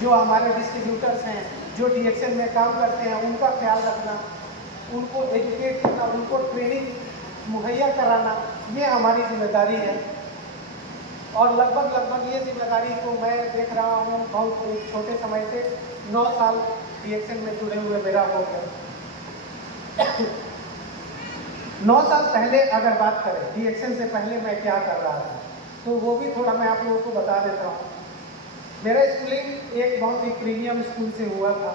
जो हमारे डिस्ट्रीब्यूटर्स हैं, जो DXL में काम करते हैं, उनका ख्याल रखना, उनको एजुकेट करना, उनको ट्रेनिंग मुहैया कराना, ये हमारी जिम्मेदारी है। और लगभग ये जिम्मेदारी को मैं देख रहा हूँ बहुत एक छोटे समय से 9 साल DXL में जुड़े हुए मेरा हो गया। 9 साल पहले अगर बात करें DXL से पहले मैं क्या कर रहा था, तो वो भी थोड़ा मैं आप लोगों को बता देता हूँ। मेरा स्कूलिंग एक बहुत ही प्रीमियम स्कूल से हुआ था।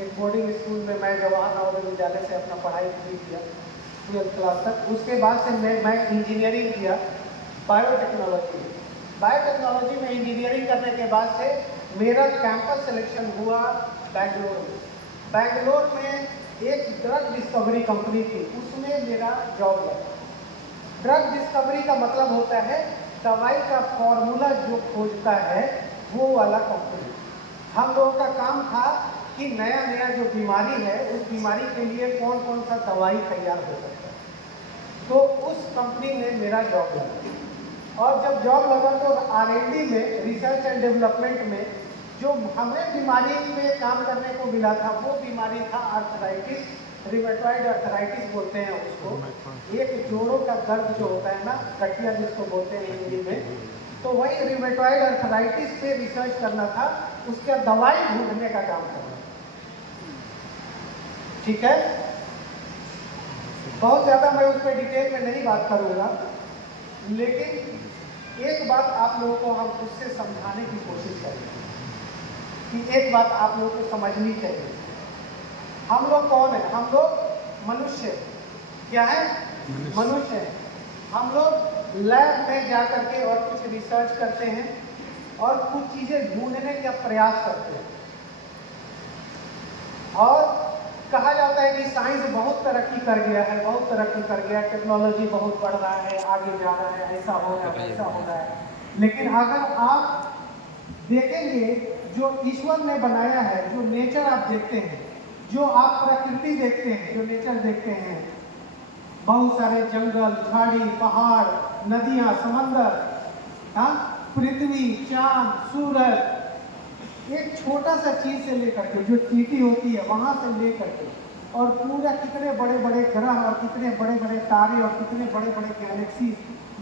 एक बोर्डिंग स्कूल में मैं जवाहर नवोदय विद्यालय से अपना पढ़ाई पूरी किया 12th क्लास तक। उसके बाद से मैं इंजीनियरिंग किया बायोटेक्नोलॉजी। बायोटेक्नोलॉजी में इंजीनियरिंग करने के बाद से मेरा कैंपस सिलेक्शन हुआ बैंगलोर में। बैंगलोर में एक ड्रग डिस्कवरी कंपनी थी, उसमें मेरा जॉब लगा। ड्रग डिस्कवरी का मतलब होता है दवाई का फॉर्मूला जो खोजता है वो वाला कंपनी। हम लोगों का काम था कि नया नया जो बीमारी है उस बीमारी के लिए कौन कौन सा दवाई तैयार हो सकता है। तो उस कंपनी में मेरा जॉब लगा, और जब जॉब लगा तो R&D में, रिसर्च एंड डेवलपमेंट में, जो हमें बीमारी में काम करने को मिला था वो बीमारी था आर्थराइटिस, रिमेटॉइड आर्थराइटिस बोलते हैं उसको। एक जोड़ों का दर्द जो होता है ना, गठिया जिसको बोलते हैं हिंदी में, तो वही रिमेटॉइड आर्थराइटिस पे रिसर्च करना था, उसका दवाई ढूंढने का काम करना। ठीक है, बहुत ज़्यादा मैं उस पर डिटेल में नहीं बात करूँगा, लेकिन एक बात आप लोगों को हम उससे समझाने की कोशिश करेंगे कि एक बात आप लोगों को समझनी चाहिए। हम लोग कौन है? हम लोग मनुष्य। क्या है? मनुष्य है। हम लोग लैब में जा करके और कुछ रिसर्च करते हैं और कुछ चीज़ें ढूंढने का प्रयास करते हैं। और कहा जाता है कि साइंस बहुत तरक्की कर गया है, बहुत तरक्की कर गया, टेक्नोलॉजी बहुत बढ़ रहा है, आगे जा रहा है, ऐसा हो रहा है, ऐसा हो रहा है। लेकिन अगर आप देखेंगे जो ईश्वर ने बनाया है, जो नेचर आप देखते हैं, जो आप प्रकृति देखते हैं, जो नेचर देखते हैं, बहुत सारे जंगल, झाड़ी, पहाड़, नदियाँ, समंदर, हाँ, पृथ्वी, चांद, सूरज, एक छोटा सा चीज से लेकर के जो चींटी होती है वहां से लेकर के और पूरा कितने बड़े बड़े ग्रह और कितने बड़े बड़े तारे और कितने बड़े बड़े गैलेक्सी,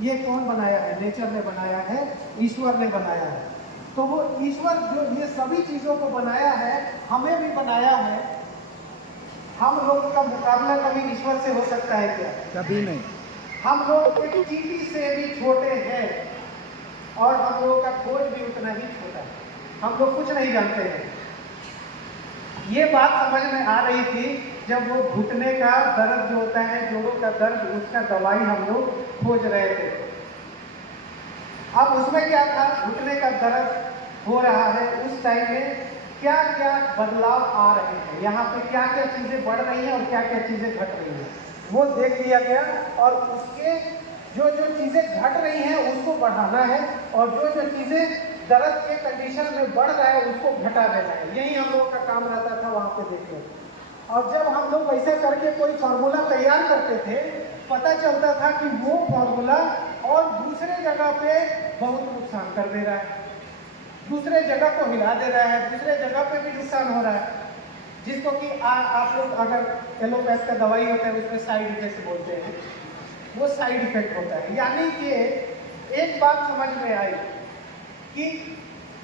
ये कौन बनाया है? नेचर ने बनाया है, ईश्वर ने बनाया है। तो वो ईश्वर जो ये सभी चीजों को बनाया है, हमें भी बनाया है। हम लोग का मुकाबला कभी ईश्वर से हो सकता है क्या? कभी नहीं। हम लोग एक चींटी से भी छोटे हैं और हम लोगों का खोज भी उतना ही छोटा है। हम लोग कुछ नहीं जानते हैं। ये बात समझ में आ रही थी जब वो घुटने का दर्द जो होता है, जोड़ों का दर्द, उसका दवाई हम लोग खोज रहे थे। अब उसमें क्या था? घुटने का दर्द हो रहा है, उस टाइम में क्या क्या बदलाव आ रहे हैं, यहाँ पे क्या क्या चीजें बढ़ रही हैं और क्या क्या चीजें घट रही हैं, वो देख लिया गया। और उसके जो जो चीजें घट रही हैं उसको बढ़ाना है, और जो जो चीजें दर्द के कंडीशन में बढ़ रहा है उसको घटा देना है। यही हम लोग का काम रहता था वहाँ पे देखने। और जब हम लोग वैसे करके कोई फार्मूला तैयार करते थे, पता चलता था कि वो फार्मूला और दूसरे जगह पे बहुत नुकसान कर दे रहा है, दूसरे जगह को हिला दे रहा है, दूसरे जगह पे भी नुकसान हो रहा है। जिसको कि आप लोग अगर एलोपैथ का दवाई होता है उसमें साइड इफेक्ट बोलते हैं, वो साइड इफेक्ट होता है। यानी कि एक बात समझ में आई कि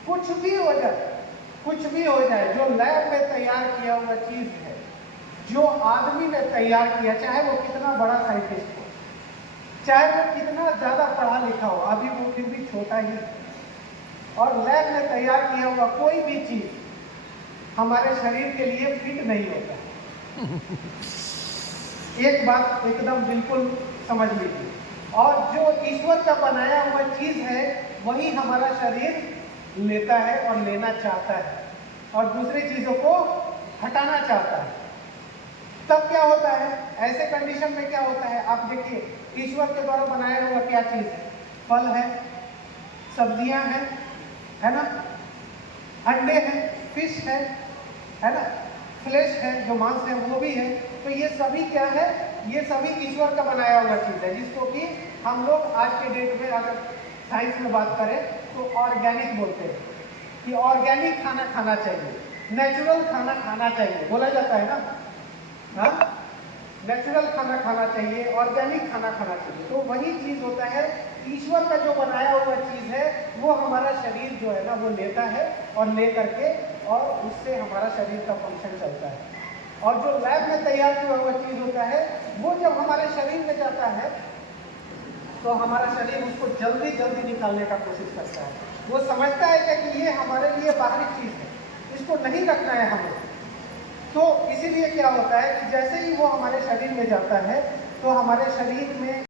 कुछ भी हो जाए, जो लैब में तैयार किया हुआ चीज है, जो आदमी ने तैयार किया, चाहे वो कितना बड़ा साइंटिस्ट हो, चाहे वो कितना ज्यादा पढ़ा लिखा हो, अभी वो फिर भी छोटा ही है। और लैब में तैयार किया हुआ कोई भी चीज हमारे शरीर के लिए फिट नहीं होता। एक बात एकदम बिल्कुल समझ लीजिए। और जो ईश्वर का बनाया हुआ चीज है वही हमारा शरीर लेता है और लेना चाहता है, और दूसरी चीजों को हटाना चाहता है। तब क्या होता है? ऐसे कंडीशन में क्या होता है? आप देखिए, ईश्वर के द्वारा बनाया हुआ क्या चीज है? फल है, सब्जियां हैं, है ना, अंडे हैं, फिश है ना, फ्लेश है, जो मांस है वो भी है। तो ये सभी क्या है? ये सभी ईश्वर का बनाया हुआ चीज है, जिसको कि हम लोग आज के डेट में अगर साइंस में बात करें तो ऑर्गेनिक बोलते हैं। कि ऑर्गेनिक खाना खाना चाहिए, नेचुरल खाना खाना चाहिए, बोला जाता है ना, हाँ, नेचुरल खाना खाना चाहिए, ऑर्गेनिक खाना खाना चाहिए। तो वही चीज़ होता है, ईश्वर का जो बनाया हुआ चीज़ है वो हमारा शरीर जो है ना वो लेता है और ले करके और उससे हमारा शरीर का फंक्शन चलता है। और जो लैब में तैयार किया हुआ चीज़ होता है वो जब हमारे शरीर में जाता है तो हमारा शरीर उसको जल्दी जल्दी निकालने का कोशिश करता है। वो समझता है कि ये हमारे लिए बाहरी चीज़ है, इसको नहीं रखना है हमें। तो इसीलिए क्या होता है कि जैसे ही वो हमारे शरीर में जाता है तो हमारे शरीर में